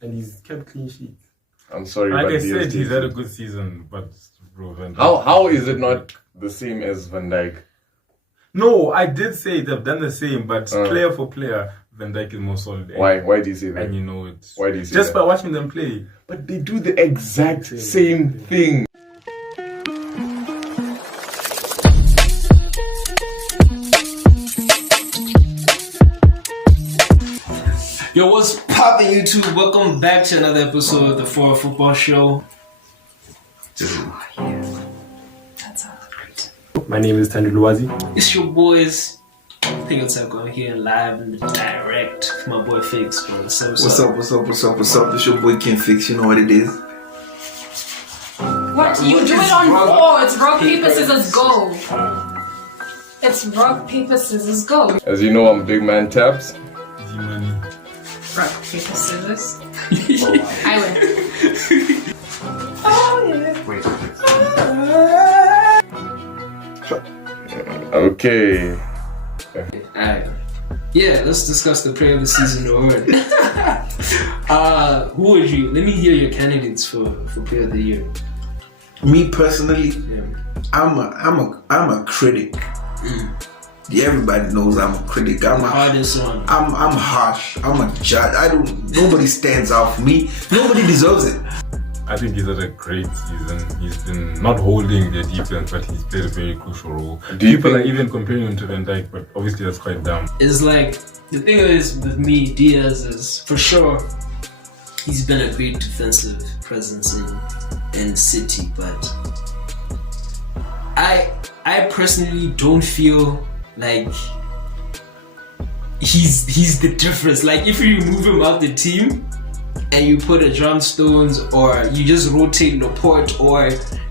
and he's kept clean sheets. I'm sorry, like but I said, he's had a good season, but bro, Van Dijk. How is it not the same as Van Dijk? No, I did say they've done the same, but player for player, Van Dijk is more solid. Why do you say that? And you know it. Why do you say just that? by watching them play. But they do the exact same thing. Yo, what's poppin' YouTube? Welcome back to another episode of the For Football Show. That's all right. My name is Tandu Luwazi. It's your boys. I think it's going here live and direct. My boy Fix, bro. What's up? What's up? It's your boy Ken Fix. You know what it is. What? You do it on four. It's rock, paper, scissors, go. It's rock, paper, scissors, go. As you know, I'm big man Tabs. Money. Rock, paper, scissors. I win. Okay. Alright. Yeah, let's discuss the player of the season award. Who would you? Let me hear your candidates for player of the year. Me personally, Yeah. I'm a critic. Everybody knows I'm a critic. Hardest one. I'm harsh. I'm a judge. Nobody stands out for me. Nobody deserves it. I think he's had a great season. He's been not holding their defense, but he's played a very crucial role. People are even comparing him to Van Dijk, but obviously that's quite dumb. It's like, the thing is with me, Diaz is for sure, he's been a great defensive presence in City, but I personally don't feel like he's the difference. Like if you remove him out the team and you put a John Stones, or you just rotate Laporte, or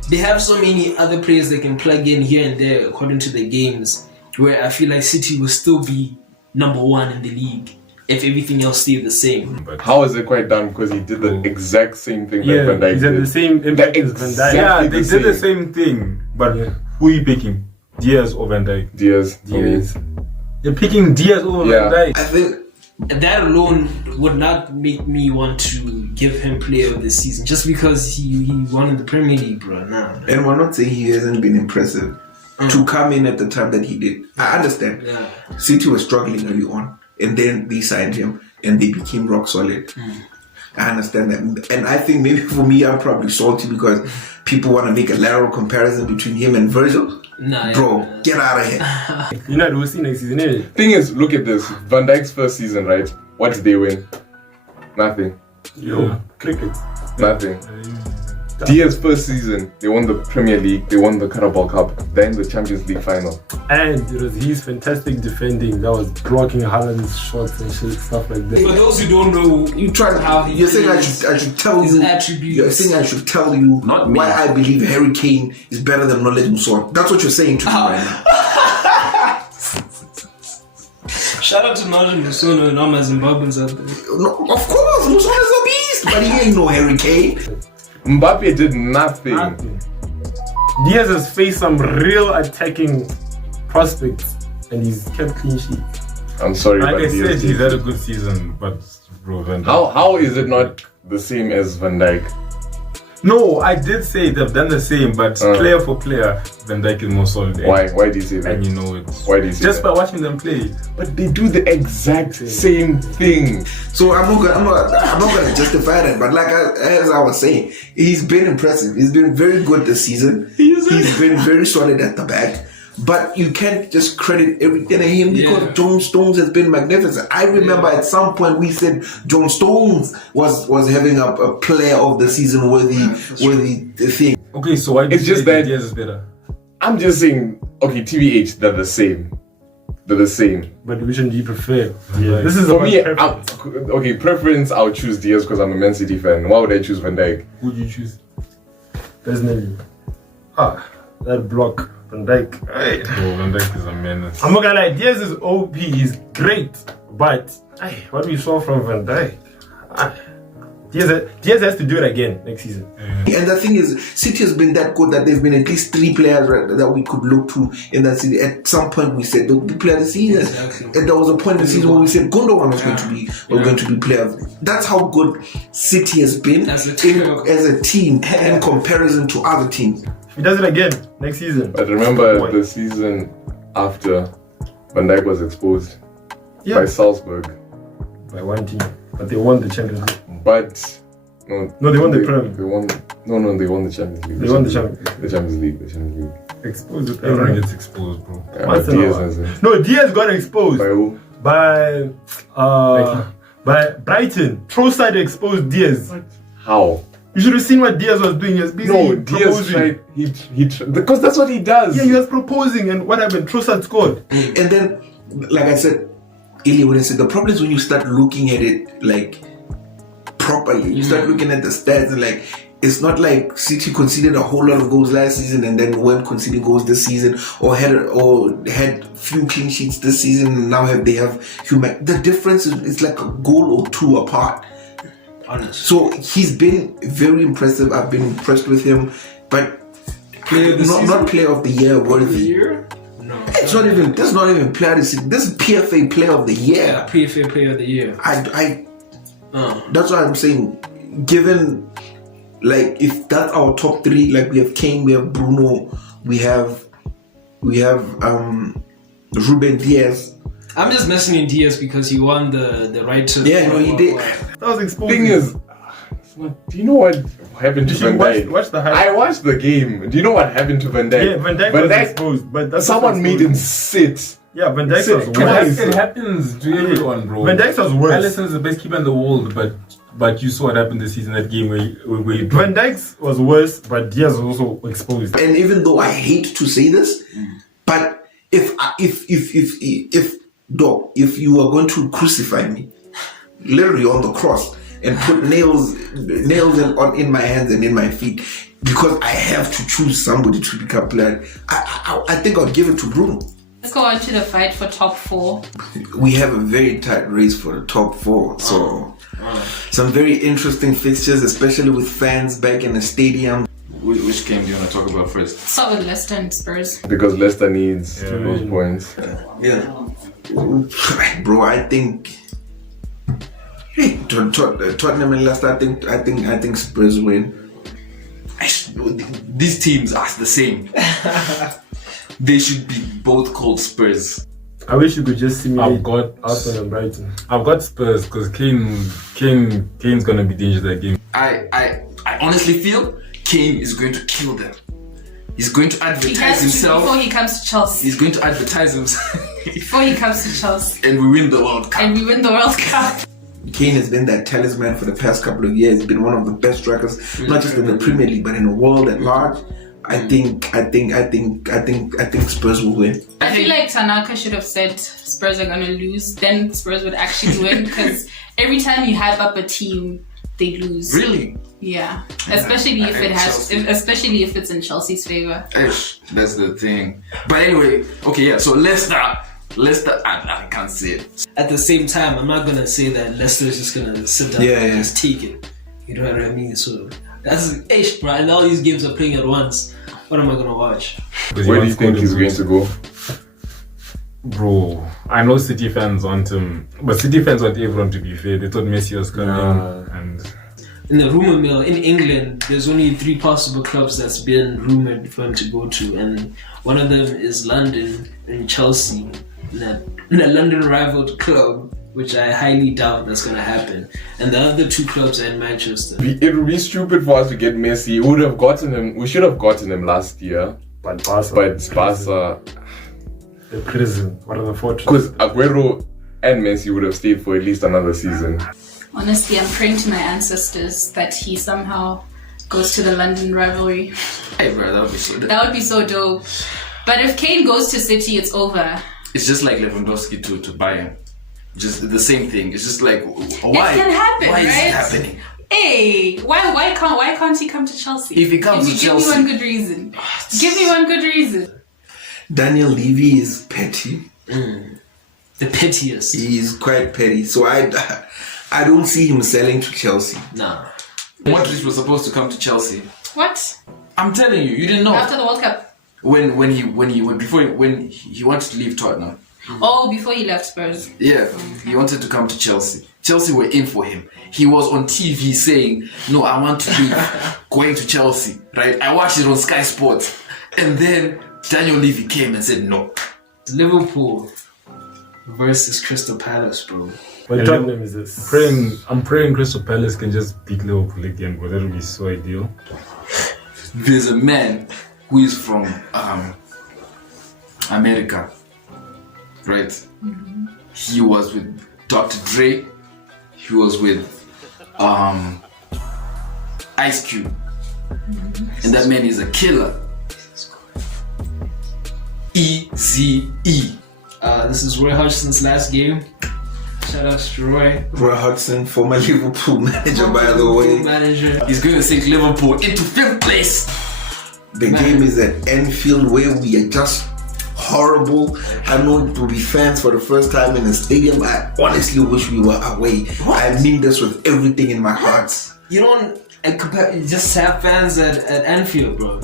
they have so many other players that can plug in here and there according to the games, where I feel like City will still be number one in the league if everything else stayed the same. But How is it quite done? Because he did the exact same thing that Van Dijk he's had did. the same impact as Van Dijk. yeah, Exactly they the did the same. same thing. But who are you picking? Diaz or Van Dijk? Diaz. You're picking Diaz over Yeah. Van Dijk. I think That alone would not make me want to give him player of the season just because he won in the Premier League, bro. Nah. and we're not saying he hasn't been impressive to come in at the time that he did. I understand. Yeah. City was struggling early on, and then they signed him, and they became rock solid. I understand that, and I think maybe for me, I'm probably salty because people want to make a lateral comparison between him and Virgil. Nah, Bro, yeah. get out of here. You know, we'll see next season. Anyway. Thing is, look at this. Van Dijk's first season, right? What did they win? Nothing. Yo, cricket. Nothing. Diaz's first season, they won the Premier League, they won the Carabao Cup, then the Champions League final. And it was his fantastic defending that was blocking Haaland's shots and shit, stuff like For that. those who don't know, You try to. How he You're saying plays, I should tell his you. attributes. You're saying I should tell you Not me. why I believe Harry Kane is better than Knowledge Muson. That's what you're saying to me right now. shout out to Najim Musono and all my Zimbabweans out there. No, of course, Muson is a beast, but he ain't no Harry Kane. Mbappe did nothing. Nothing. Diaz has faced some real attacking prospects and he's kept clean sheets. I'm sorry, like but I said, Diaz he's did. had a good season, but bro, Van Dijk. How is it not the same as Van Dijk? No, I did say they've done the same, but player for player, Van Dijk is more solid. Why do you say that? And you know it. Why do you say Just that? by watching them play. But they do the exact same thing. So I'm not gonna justify that, but as I was saying, he's been impressive. He's been very good this season. He's been very solid at the back. But you can't just credit everything to him because Yeah. John Stones has been magnificent. I remember at some point we said John Stones was having a player of the season worthy thing. Okay, so why do It's you just say that- Diaz is better? I'm just saying, okay, TBH, they're the same. They're the same. But which one do you prefer? Yeah. This is For about me, preference. okay, preference, I'll choose Diaz because I'm a Man City fan. Why would I choose Van Dijk? Who do you choose? Personally. That block, Van Dijk. Hey. Bro, Van Dijk is a menace. I'm not gonna lie, Diaz is OP, he's great. But what we saw from Van Dijk, Diaz has to do it again next season. And the thing is, City has been that good that there's been at least 3 players that we could look to in that city. At some point, we said they'll be player of the season. Exactly. And there was a point in the season where we said Gundogan was going to be player. That's how good City has been as a team in comparison to other teams. He does it again next season. But remember the season after Van Dijk was exposed by Salzburg. By one team. But they won the Champions League. But no, they won the Premier. They won the Champions League. They won the Champions League. The Champions League. Exposed with Everyone gets exposed, bro. Diaz got exposed. By who? By Brighton. Trossard exposed Diaz. What? How? You should have seen what Diaz was doing. He was busy Diaz tried. He because that's what he does. Yeah, he was proposing, and what happened? Trossard scored. And then, like I said earlier, when I said the problem is when you start looking at it like properly. You start looking at the stats and like it's not like City conceded a whole lot of goals last season and then weren't conceding goals this season, or had few clean sheets this season and now they have human. The difference is like a goal or 2 apart. Honestly. So he's been very impressive. I've been impressed with him, but not player of the year worthy. No, It's not even. That's not even player of the season. This is PFA Player of the Year. Yeah, PFA Player of the Year. That's what I'm saying. Given, like, if that's our top 3, like we have Kane, we have Bruno, we have Ruben Diaz. I'm just mentioning Diaz because he won the right to. Yeah, no, he did. That was exposed. Thing is, do you know what happened to Van Dijk? Watch the highlight. I watched the game. Do you know what happened to Van Dijk? Yeah, Van Dijk was exposed, but that's someone made him sit. Yeah, Van Dijk was Twice. It happens to everyone, bro. Van Dijk was worse. Alisson is the best keeper in the world, but you saw what happened this season, that game where Van Dijk was worse, but Diaz was also exposed. And even though I hate to say this, but if you are going to crucify me, literally on the cross, and put nails in my hands and in my feet, because I have to choose somebody to become player, I think I'll give it to Bruno. Let's go on to the fight for top 4. We have a very tight race for the top 4, so some very interesting fixtures, especially with fans back in the stadium. Which game do you want to talk about first? Start with Leicester and Spurs. Because Leicester needs those points. Bro, I think Tottenham and Leicester. I think Spurs win. These teams are the same. They should be both called Spurs. I wish you could just simulate Arsenal and Brighton. I've got Spurs because Kane's gonna be dangerous that game. I honestly feel Kane is going to kill them. He's going to advertise himself before he comes to Chelsea. He's going to advertise himself Before he comes to Chelsea. and we win the World Cup. Kane has been that talisman for the past couple of years. He's been one of the best strikers, not just in the Premier League, but in the world at large. I think Spurs will win. I feel like Tanaka should have said Spurs are gonna lose. Then Spurs would actually win, because every time you hype up a team, they lose. Really? Yeah, especially if it's in Chelsea's favor. That's the thing. But anyway, okay, yeah. So Leicester, I can't see it. At the same time, I'm not gonna say that Leicester is just gonna sit down and just take it. You know what I mean? So that's ish, bro. And all these games are playing at once. What am I gonna watch? Where do you think he's going to go? Bro, I know City fans want him, but City fans want everyone to be fair. They thought Messi was coming, and in the rumor mill in England, there's only 3 possible clubs that's been rumored for him to go to, and one of them is London and Chelsea, in a London rivaled club, which I highly doubt that's gonna happen. And the other 2 clubs are in Manchester. It would be stupid for us to get Messi. We should have gotten him last year. But Barca. The prison. What are the fortunes? Because Aguero and Messi would have stayed for at least another season. Honestly, I'm praying to my ancestors that he somehow goes to the London rivalry. Hey, bro, that would be so dope. That would be so dope. But if Kane goes to City, it's over. It's just like Lewandowski to Bayern. Just the same thing. It's just like, why? It can happen, why right? is it happening? Hey, why can't he come to Chelsea? If he comes to Chelsea, give me one good reason. Give me one good reason. Daniel Levy is petty. The pettiest. He's quite petty. So I I don't see him selling to Chelsea. Nah. Modric was supposed to come to Chelsea. What? I'm telling you, you didn't know. After the World Cup? When he wanted to leave Tottenham. Oh, before he left Spurs. Yeah, he wanted to come to Chelsea. Chelsea were in for him. He was on TV saying, "No, I want to leave, going to Chelsea." Right? I watched it on Sky Sports, and then Daniel Levy came and said, "No." Liverpool versus Crystal Palace, bro. What Tottenham is this? I'm praying Crystal Palace can just beat Liverpool again, but that would be so ideal. There's a man who is from America, right? He was with Dr. Dre. He was with Ice Cube, and that man is a killer. Eazy-E. This is Roy Hodgson's last game. Shout out to Roy. Roy Hodgson, former Liverpool manager, by the way. Manager. He's going to sink Liverpool into 5th place. The game is at Anfield, where we are just horrible. I know it will be fans for the first time in the stadium. I honestly wish we were away. I mean this with everything in my heart. You don't just have fans at Anfield, bro.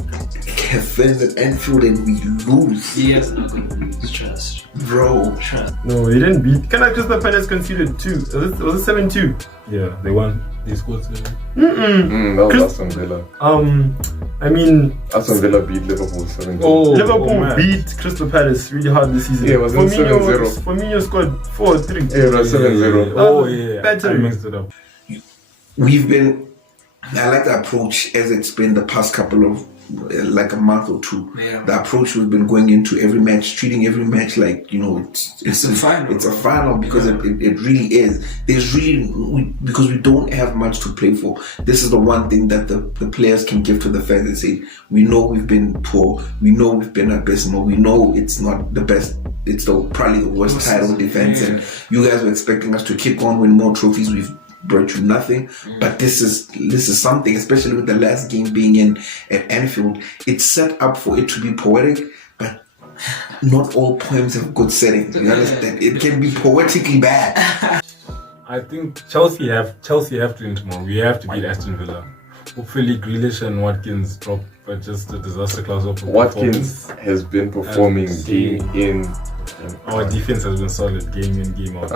Have fans at Anfield and we lose. You guys are not gonna lose, trust. Bro. Trust. No, they didn't beat. Can I Crystal Palace conceded 2? Was it 7-2? Yeah, they won. They scored 7. That was Aston Villa. I mean, Aston Villa beat Liverpool 7-2. Liverpool beat Crystal Palace really hard this season. Yeah, it was 7-0. Firmino scored 4-3. Yeah, it was 7-0. Oh yeah, better. I mixed it up. We've been, I like the approach as it's been the past couple of, like a month or two. Yeah. The approach we've been going into every match, treating every match like, you know, it's a final. It's a final because it really is. There's really, because we don't have much to play for. This is the one thing that the players can give to the fans and say, we know we've been poor, we know we've been abysmal, we know it's not the best, it's probably the worst title defense, and you guys were expecting us to keep on win more trophies. We've brought you nothing, but this is something, especially with the last game being at Anfield. It's set up for it to be poetic, but not all poems have good settings. You understand? It can be poetically bad. I think Chelsea have to win tomorrow. We have to beat Aston Villa. Hopefully Grealish and Watkins drop, but just a disaster class of Watkins has been performing game in. Our defense has been solid game in, game out.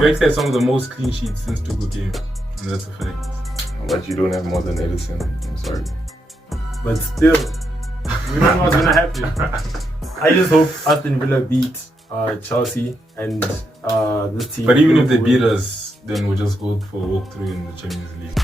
You actually had some of the most clean sheets since Tuchel came, and that's a fact. But you don't have more than Edison. I'm sorry. But still, we don't know what's gonna happen. I just hope Aston Villa beat Chelsea and this team. But even if they beat us, then we'll just go for a walkthrough in the Champions League.